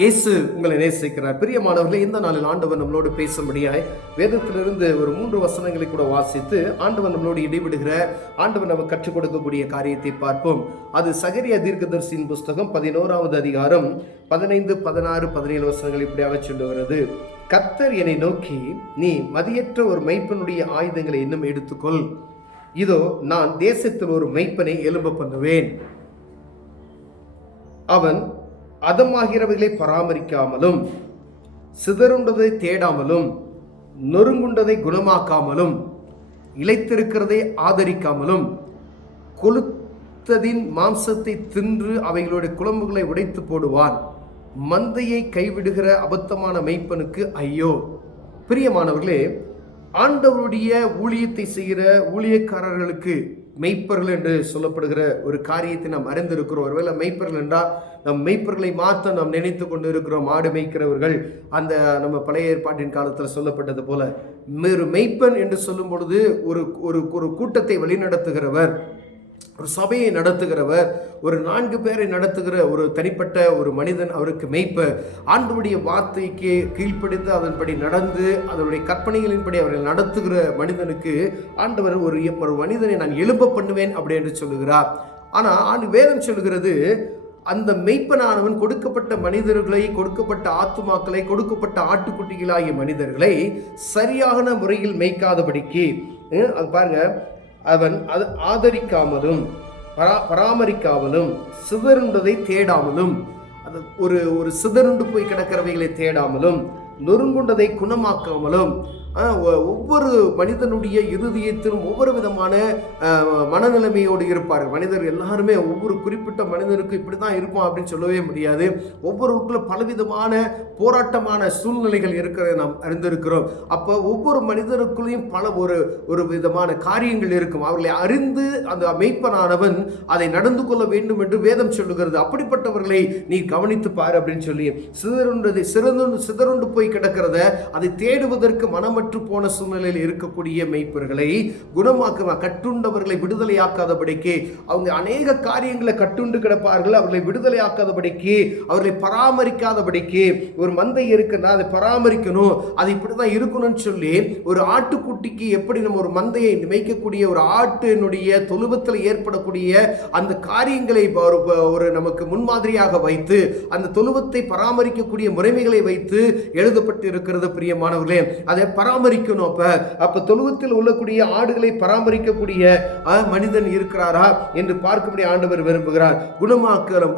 இயேசு உங்களை நேசிக்கிறார். பிரியமானவர்களே, இந்த நாளில் ஆண்டவர் நம்மளோடு பேசும்படியாய் வேதத்திலிருந்து ஒரு 3 வசனங்களை கூட வாசித்து ஆண்டவர் நம்மளோடு இடைவிடுகிற ஆண்டவர் நமக்கு கற்றுக் கொடுக்கக்கூடிய காரியத்தை பார்ப்போம். அது சகரியா தீர்க்கதரிசியின் புஸ்தகம் 11வது அதிகாரம் 15, 16, 17 வசனங்கள் இப்படியாக சொல்லுகிறது. கர்த்தர் என்னை நோக்கி, நீ மதியற்ற ஒரு மெய்ப்பனுடைய ஆயுதங்களை இன்னும் எடுத்துக்கொள். இதோ நான் தேசத்தில் ஒரு மெய்ப்பனை எழும்ப பண்ணுவேன். அவன் அதமாகிறவர்களை பராமரிக்காமலும், சிதறுண்டதை தேடாமலும், நொறுங்குண்டதை குணமாக்காமலும், இளைத்திருக்கிறதை ஆதரிக்காமலும், கொளுத்ததின் மாம்சத்தை தின்று அவைகளுடைய குழம்புகளை உடைத்து போடுவான். மந்தையை கைவிடுகிற அபத்தமான மெய்ப்பனுக்கு ஐயோ. பிரியமானவர்களே, ஆண்டவருடைய ஊழியத்தை செய்கிற ஊழியக்காரர்களுக்கு மெய்ப்பர்கள் என்று சொல்லப்படுகிற ஒரு காரியத்தை நாம் அறிந்திருக்கிறோம். ஒருவேளை மெய்ப்பர்கள் என்றால் நம் மெய்ப்பர்களை மாற்ற நாம் நினைத்து கொண்டு இருக்கிறோம். ஆடு மேய்க்கிறவர்கள், அந்த நம்ம பழைய ஏற்பாட்டின் காலத்தில் சொல்லப்பட்டது போல ஒரு மெய்ப்பன் என்று சொல்லும் பொழுது ஒரு கூட்டத்தை வழிநடத்துகிறவர், ஒரு சபையை நடத்துகிறவர், ஒரு 4 பேரை நடத்துகிற ஒரு தனிப்பட்ட ஒரு மனிதன் அவருக்கு மெய்ப்பர். ஆண்டவருடைய வார்த்தைக்கு கீழ்ப்படிந்து அதன்படி நடந்து அதனுடைய கற்பனைகளின்படி அவர்கள் நடத்துகிற மனிதனுக்கு ஆண்டவர் ஒரு மனிதனை நான் எழும்ப பண்ணுவேன் அப்படி என்று சொல்லுகிறார். ஆனால் வேதம் சொல்லுகிறது, அந்த மெய்ப்பனானவன் கொடுக்கப்பட்ட மனிதர்களை, கொடுக்கப்பட்ட ஆத்துமாக்களை, கொடுக்கப்பட்ட ஆட்டுக்குட்டிகளாகிய மனிதர்களை சரியான முறையில் மேய்க்காதபடிக்கு அது பாருங்க, அவன் அது ஆதரிக்காமலும் பராமரிக்காமலும், சிதறுண்டதை தேடாமலும், அது ஒரு சிதறுண்டு போய் கிடக்கிறவைகளை தேடாமலும், நொறுங்குண்டதை குணமாக்காமலும், ஒவ்வொரு மனிதனுடைய இருதயத்திலும் ஒவ்வொரு விதமான மனநிலைமையோடு இருப்பார்கள். மனிதர் எல்லாருமே ஒவ்வொரு குறிப்பிட்ட மனிதனுக்கு இப்படி தான் இருப்போம் அப்படின்னு சொல்லவே முடியாது. ஒவ்வொருவருக்குள்ள பலவிதமான போராட்டமான சூழ்நிலைகள் இருக்கிறத நாம் அறிந்திருக்கிறோம். அப்போ ஒவ்வொரு மனிதருக்குள்ளேயும் ஒரு விதமான காரியங்கள் இருக்கும். அவர்களை அறிந்து அந்த மெய்ப்பனானவன் அதை நடந்து கொள்ள வேண்டும் என்று வேதம் சொல்லுகிறது. அப்படிப்பட்டவர்களை நீ கவனித்து பாரு அப்படின்னு சொல்லி, சிதறுண்டு போய் கிடக்கிறத அதை தேடுவதற்கு மனம் போன சூழ்நிலையில் இருக்கக்கூடிய மெய்ப்பர்களை குணமாக்க, கட்டுண்டவர்களை விடுதலையாக்காதபடிக்கு, அவங்க அநேக காரியங்களை கட்டுண்டு கிடப்பார்கள், அவர்களை விடுதலையாக்காதபடிக்கு, அவர்களை பராமரிக்காதபடிக்கு, ஒரு மந்தை இருக்குன்னா அதை பராமரிக்கணும், அது இப்படிதான் இருக்கணும்னு சொல்லி, ஒரு ஆட்டுக்குட்டிக்கு எப்படி நம்ம ஒரு மந்தையை மேய்க்கக்கூடிய ஒரு ஆட்டினுடைய தொழுவத்தில் ஏற்படக்கூடிய அந்த காரியங்களை ஒரு நமக்கு முன்மாதிரியாக வைத்து அந்த தொழுவத்தை பராமரிக்கக்கூடிய முறைமைகளை வைத்து எழுதப்பட்டு இருக்கிறது. பிரியமானவர்களே, அதை பராமரிக்கணும். அப்ப தொழுவத்தில் உள்ளக்கூடிய ஆடுகளை பராமரிக்கக்கூடிய மனிதன் இருக்கிறாரா என்று பார்க்கக்கூடிய ஆண்டவர் விரும்புகிறார்.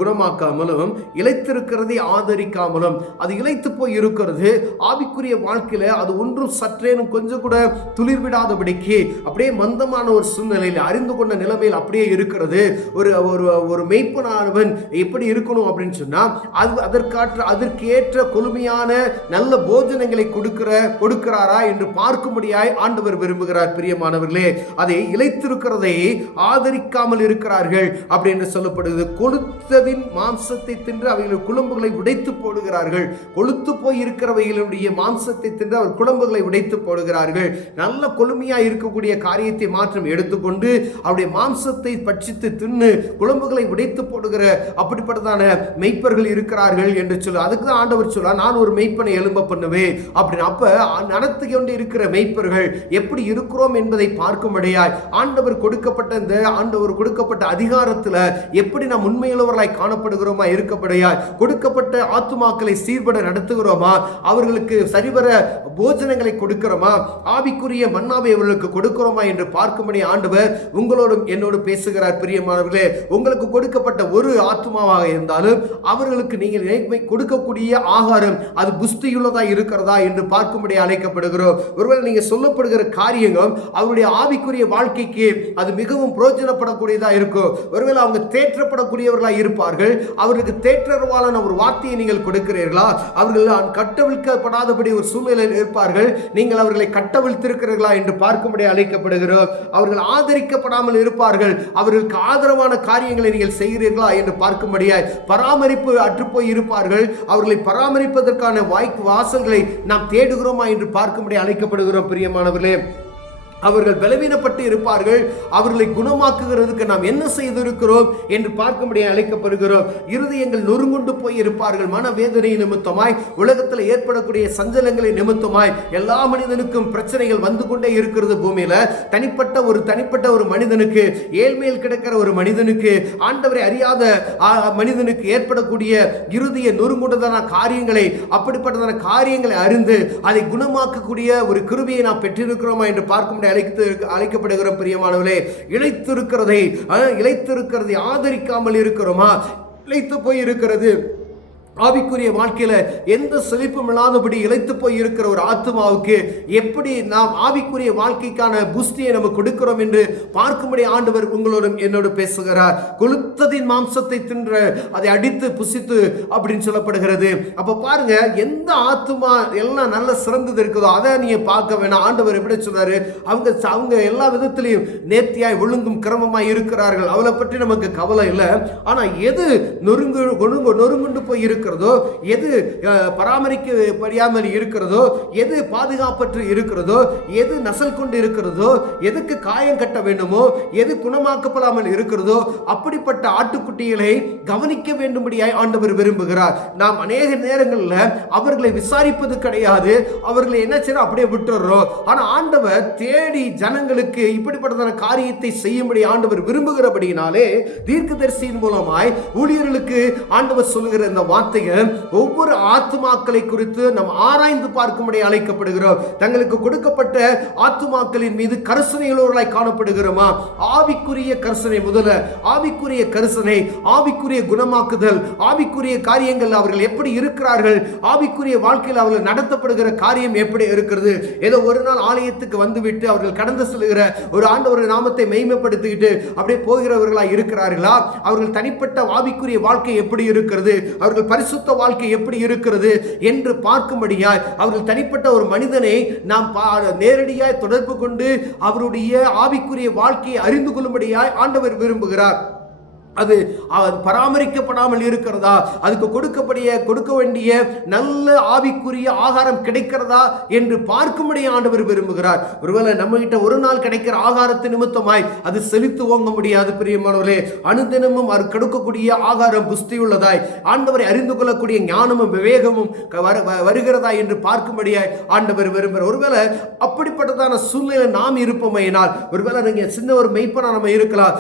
குணமாக்காமலும், இளைத்திருக்கிறதை ஆதரிக்காமலும், அது இளைத்து போய் இருக்கிறது ஆவிக்குரிய வாழ்க்கையில அது ஒன்றும் சற்றேனும் கொஞ்சம் கூட துளிர் விடாதபடிக்கு அப்படியே மந்தமான ஒரு சூழ்நிலையில் அறிந்து கொண்ட நிலைமையில் அப்படியே இருக்கிறது. ஒரு மெய்ப்பனானவன் எப்படி இருக்கணும் அப்படின்னு சொன்னா, அதற்கேற்ற கொழுமையான நல்ல போஜனங்களை கொடுக்கிறாரா என்று பார்க்கும்படியாய் ஆண்டவர் விரும்புகிறார். பிரியமானவர்களே, அதை இளைத்திருக்கிறதை ஆதரிக்காமல் இருக்கிறார்கள் அப்படி என்று சொல்லப்படுகிறது. கொளுத்ததின் மாம்சத்தை தின்று அவைகள் குழம்புகளை உடைத்து போடுகிறார்கள். கொளுத்து போய் இருக்கிறவைகளுடைய மாம்சத்தை தின்று அவர் குழம்புகளை உடைத்து போடுகிறார்கள். நல்ல கொழுமையாக இருக்கக்கூடிய காரியத்தை மாற்றம் எடுத்துக்கொண்டு அவருடைய மாம்சத்தை பட்சித்து தின்னு குழம்புகளை உடைத்து போடுகிற அப்படிப்பட்டதான மெய்ப்பர்கள் இருக்கிறார்கள் என்று சொல்ல. அதுக்கு தான் ஆண்டவர் சொல்ல, நான் ஒரு மெய்ப்பனை எழும்ப பண்ணுவேன் அப்படின்னு. அப்ப நடத்தி கொண்டு இருக்கிற மெய்ப்பர்கள் எப்படி இருக்கிறோம் என்பதை பார்க்கும்படியாய் ஆண்டவர் கொடுக்கப்பட்ட அதிகாரத்தில் எப்படி நாம் உண்மையுள்ளவர்களாய் காணப்படுகிறோமா இருக்கப்படையாய், கொடுக்கப்பட்ட ஆத்துமாக்களை சீர்பட நடத்துகிறோமா, அவர்களுக்கு சரிவர போஜனங்களை கொடுக்கிறோமா, ஆவிக்குரிய மன்னாவை அவர்களுக்கு கொடுக்கிறோமா என்று பார்க்கும்படி ஆண்டவர் உங்களோடும் என்னோடு பேசுகிறார். பிரியமானவர்களே, உங்களுக்கு கொடுக்கப்பட்ட ஒரு ஆத்துமாவாக இருந்தாலும் அவர்களுக்கு நீங்கள் கொடுக்கக்கூடிய ஆகாரம் அது புஷ்டியுள்ளதா இருக்கிறதா என்று பார்க்கும்படி அழைக்கப்படுகிறோம். ஒருவேளை நீங்க சொல்லப்படுகிற காரியங்கள் அவருடைய ஆவிக்குரிய வாழ்க்கைக்கு அது மிகவும் பிரயோஜனப்படக்கூடியதா இருக்கும். ஒருவேளை அவங்க தேற்றப்படக்கூடியவர்களாக இருப்பார்கள். அவர்களுக்கு தேற்றவாளான ஒரு வார்த்தையை நீங்கள் கொடுக்கிறீர்களா? அவர்கள் கட்டவிழ்க்கப்படாதபடி ஒரு சூழ்நிலையில் இருப்பார்கள். நீங்கள் அவர்களை கட்டவிழ்த்திருக்கிறீர்களா என்று பார்க்கும்படி அழைக்கப்படுகிறோம். அவர்கள் ஆதரிக்கப்படாமல் இருப்பார்கள். அவர்களுக்கு ஆதரவான காரியங்களை நீங்கள் செய்கிறீர்களா என்று பார்க்கும்படியாய் பராமரிப்பு அற்றுப்போய் இருப்பார்கள். அவர்களை பராமரிப்பதற்கான வாய்ப்பு வாசல்களை நாம் தேடுகிறோமா என்று பார்க்கும்படி அழைக்கப்படுகிறோம். பிரியமானவர்களே, அவர்கள் பலவீனப்பட்டு இருப்பார்கள். அவர்களை குணமாக்குகிறதுக்கு நாம் என்ன செய்திருக்கிறோம் என்று பார்க்கும்படி அழைக்கப்படுகிறோம். இருதயங்கள் நொறுங்குண்டு போய் இருப்பார்கள். மனவேதனை நிமித்தமாய், உலகத்தில் ஏற்படக்கூடிய சஞ்சலங்களை நிமித்தமாய் எல்லா மனிதனுக்கும் பிரச்சனைகள் வந்து கொண்டே இருக்கிறது. பூமியில தனிப்பட்ட ஒரு மனிதனுக்கு, ஏழ்மையில் கிடக்கிற ஒரு மனிதனுக்கு, ஆண்டவரை அறியாத மனிதனுக்கு ஏற்படக்கூடிய இருதய நொறுங்குண்டதான காரியங்களை, அப்படிப்பட்டதான காரியங்களை அறிந்து அதை குணமாக்கக்கூடிய ஒரு கிருபையை நாம் பெற்றிருக்கிறோமா என்று பார்க்கும்படி அழைக்கப்படுகிறோம். பிரியமானவர்களே, இளைத்திருக்கிறதை ஆதரிக்காமல் இருக்கிறோமா? இளைத்து போய் இருக்கிறது ஆவிக்குரிய வாழ்க்கையில எந்த செழிப்பும் இல்லாதபடி இழைத்து போய் இருக்கிற ஒரு ஆத்மாவுக்கு எப்படி நாம் ஆவிக்குரிய வாழ்க்கைக்கான புஷ்டியை நம்ம கொடுக்கிறோம் என்று பார்க்கும்படி ஆண்டவர் உங்களோடும் என்னோடு பேசுகிறார். கொளுத்ததின் மாம்சத்தை தின்ற அதை அடித்து புசித்து அப்படின்னு சொல்லப்படுகிறது. அப்ப பாருங்க, எந்த ஆத்மா எல்லாம் நல்ல சிறந்தது இருக்குதோ அதை நீங்க பார்க்க வேணாம். ஆண்டவர் எப்படி சொல்றாரு? அவங்க எல்லா விதத்திலையும் நேர்த்தியாய் ஒழுங்கும் கிரமமாய் இருக்கிறார்கள். அவளை பற்றி நமக்கு கவலை இல்லை. ஆனா எது நொறுங்குண்டு போய் இருக்கிறதோ, எது பராமரிக்கப்படாமல் இருக்கிறதோ, எது பாதுகாப்பற்று இருக்கிறதோ, எது நசல் கொண்டு இருக்கிறதோ, எதுக்கு காயம் கட்ட வேண்டுமோ, எது குணமாக்கப்படாமல் இருக்கிறதோ, அப்படிப்பட்ட ஆட்டுக்குட்டிகளை கவனிக்க வேண்டும்படியாய் ஆண்டவர் விரும்புகிறார். நாம் அநேக நேரங்களில் அவர்களை விசாரிப்பது கிடையாது. அவர்களை என்ன செய்யறோம்? அப்படியே விட்டுறோம். ஆனா ஆண்டவர் தேடி ஜனங்களுக்கு இப்படிப்பட்டதான காரியத்தை செய்யும்படி ஆண்டவர் விரும்புகிறபடியினாலே தீர்க்கதரிசியின் மூலமாய் ஊழியர்களுக்கு ஆண்டவர் சொல்லுகிற இந்த வார்த்தை ஒவ்வொரு ஆத்துமாக்களை குறித்து நாம் ஆராய்ந்து பார்க்கும்படி அழைக்கப்படுகிறோம். தங்களுக்கு கொடுக்கப்பட்ட ஆத்துமாக்களின் மீது கரிசனைகளோர்களாய் காணப்படுகிறோமா? ஆவிக்குரிய கரிசனை, முதல்ல ஆவிக்குரிய கரிசனை, ஆவிக்குரிய குணமாக்குதல், ஆவிக்குரிய காரியங்கள் அவர்கள் எப்படி இருக்கிறார்கள், ஆவிக்குரிய வாழ்க்கையில் அவர்கள் நடத்தப்படுகிற காரியம் எப்படி இருக்கிறது. ஏதோ ஒரு நாள் ஆலயத்துக்கு வந்துவிட்டு அவர்கள் கடந்து செல்கிற ஒரு ஆண்டவர் நாமத்தை மெய்மைப்படுத்திக்கிட்டு அப்படியே போகிறவர்களாய் இருக்கிறார்களா? அவர்கள் தனிப்பட்ட ஆவிக்குரிய வாழ்க்கை எப்படி இருக்கிறது, அவர்கள் பரிசுத்த வாழ்க்கை எப்படி இருக்கிறது என்று பார்க்கும்படியாய் அவர்கள் தனிப்பட்ட ஒரு மனிதனை நாம் நேரடியாய் தொடர்பு கொண்டு அவருடைய ஆவிக்குரிய வாழ்க்கையை அறிந்து கொள்ளும்படியாய் ஆண்டவர் விரும்புகிறார். அது பராமரிக்கப்படாமல் இருக்கிறதா, அதுக்கு கொடுக்க வேண்டிய நல்ல ஆவிக்குரிய ஆகாரம் கிடைக்கிறதா என்று பார்க்கும்படி ஆண்டவர் விரும்புகிறார். ஒருவேளை நம்ம கிட்ட ஒரு நாள் கிடைக்கிற ஆகாரத்து நிமித்தமாய் அது செழித்து ஓங்க முடியாது. பிரியமானவர்களே, அனுதினமும் அவர் கொடுக்கக்கூடிய ஆகாரம் புஷ்டியுள்ளதாய், ஆண்டவரை அறிந்து கொள்ளக்கூடிய ஞானமும் விவேகமும் வருகிறதா என்று பார்க்கும்படியாய் ஆண்டவர் விரும்புகிறார். ஒருவேளை அப்படிப்பட்டதான சூழ்நிலை நாம் இருப்போமையினால், ஒருவேளை நீங்க சின்ன ஒரு மெய்ப்பனா நம்ம இருக்கலாம்.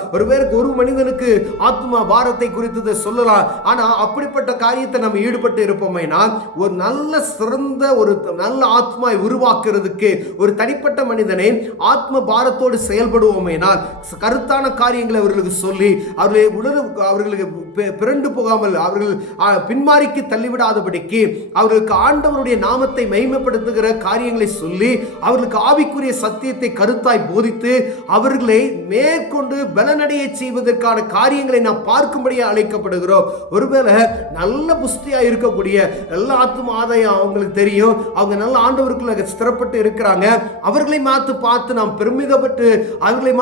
ஒரு மனிதனுக்கு ஆத்மா பாரத்தை குறித்து சொல்லலாம். ஆனா அப்படிப்பட்ட காரியத்தை நம்ம ஈடுபட்டு இருப்போமேனா, ஒரு நல்ல சிறந்த ஒரு நல்ல ஆத்மாவை உருவாக்குறதுக்கு ஒரு தனிப்பட்ட மனிதனை ஆத்ம பாரத்தோடு செயல்படுவோமேனால், கருத்தான காரியங்களை அவர்களுக்கு சொல்லி அவர்களுக்கு பிறண்டு போகாமல், அவர்கள் பின்மாறிக்கு தள்ளிவிடாதபடிக்கு அவர்களுக்கு ஆண்டவருடைய நாமத்தை மகிமைப்படுத்துகிற காரியங்களை சொல்லி அவர்களுக்கு ஆவிக்குரிய சத்தியத்தை கருத்தாய் போதித்து அவர்களை மேற்கொண்டு பலனடைய செய்வதற்கான காரியங்களை நாம் பார்க்கும்படியாக அழைக்கப்படுகிறோம். ஒருவேளை நல்ல புஷ்டியா இருக்கக்கூடிய நல்ல ஆத்ம ஆதாயம் அவங்களுக்கு தெரியும், அவங்க நல்ல ஆண்டவருக்குள்ள ஸ்திரப்பட்டு இருக்கிறாங்க, அவர்களை பார்த்து நாம் பெருமிதப்பட்டு அவர்களை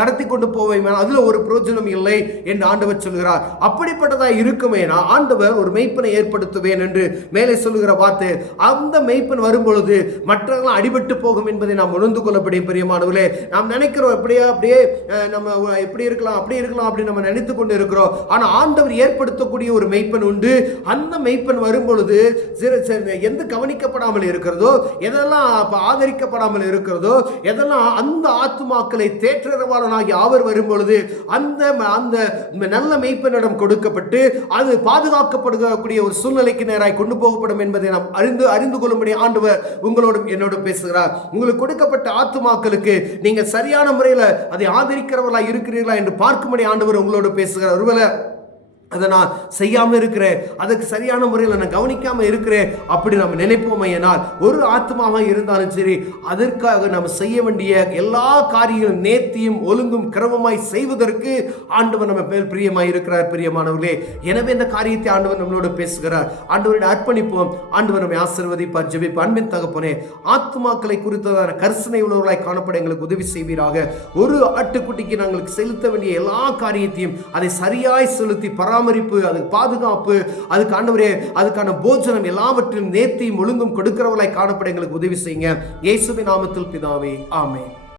நடத்தி கொண்டு போவேன், அதுல ஒரு பிரயோஜனம் இல்லை என்று ஆண்டவர் சொல்கிறார். அப்படிப்பட்டதா இருக்குமே ஆண்டவர் ஒரு மெய்ப்பனை ஏற்படுத்துவேன் என்று மேலே சொல்லுகிற வார்த்தை, அந்த மெய்ப்பன் வரும் பொழுது மற்றவர்கள் அடிபட்டு போகும் என்பதை நாம் உணர்ந்து கொள்ளப்படும். பிரியமானவர்களே, நாம் நினைக்கிறோம் அப்படியே நம்ம எப்படி இருக்கலாம் அப்படி இருக்கலாம் அப்படின்னு நம்ம நினைத்து கொண்டு இருக்கிறோம். ஆனா ஆண்டவர் ஏற்படுத்தக்கூடிய ஒரு மெய்ப்பன் உண்டு. அந்த மெய்ப்பன் வரும் பொழுது எந்த கவனிக்கப்படாமல் இருக்கிறதோ, எதெல்லாம் ஆதரிக்கப்படாமல் இருக்கிறதோ, எதெல்லாம் அந்த ஆத்துமாக்களை தேற்றரவாளனாகி அவர் வரும் பொழுது அந்த நல்ல மெய்ப்பனிடம் கொடுக்கப்பட்டு அது பாதுகாக்கப்படுகக்கூடிய ஒரு சூழ்நிலைக்கு நேராய் கொண்டு போகப்படும் என்பதை நாம் அறிந்து கொள்ளும்படி ஆண்டவர் உங்களோடும் என்னோடும் பேசுகிறார். உங்களுக்கு கொடுக்கப்பட்ட ஆத்துமாக்களுக்கு நீங்க சரியான முறையில் அதை ஆதரிக்கிறவர்களா இருக்கிறீர்களா என்று பார்க்கும்படி ஆண்டவர் உங்களோடு பேசுகிறார். ஒருவேளை அதை நான் செய்யாமல் இருக்கிறேன், அதுக்கு சரியான முறையில் நான் கவனிக்காமல் இருக்கிறேன் அப்படி நம்ம நினைப்போமையினால், ஒரு ஆத்மாவாக இருந்தாலும் சரி, அதற்காக நம்ம செய்ய வேண்டிய எல்லா காரியங்களும் நேர்த்தியும் ஒழுங்கும் கிரமமாய் செய்வதற்கு ஆண்டவர் நம்ம மேல் பிரியமாய் இருக்கிறார். பிரியமானவர்களே, எனவே இந்த காரியத்தை ஆண்டவர் நம்மளோட பேசுகிறார். ஆண்டவருடைய அர்ப்பணிப்போம். ஆண்டவர் நம்மை ஆசீர்வதிப்பார். ஜெபிப்போம். அன்பின் தகப்பனே, ஆத்மாக்களை குறித்ததான கரிசனை உள்ளவர்களாய் காணப்பட எங்களுக்கு உதவி செய்வீராக. ஒரு ஆட்டுக்குட்டிக்கு நாங்கள் செலுத்த வேண்டிய எல்லா காரியத்தையும் அதை சரியாய் செலுத்தி பராமரிப்பு, அதுக்கு பாதுகாப்பு, அதுக்கு ஆண்டவரே அதுக்கான போஜனம் எல்லாவற்றையும் நேர்த்தியும் ஒழுங்கும் கொடுக்கிறவர்களாய் காணப்பட எங்களுக்கு உதவி செய்யுங்க. இயேசுவின் நாமத்தில் பிதாவே, ஆமென்.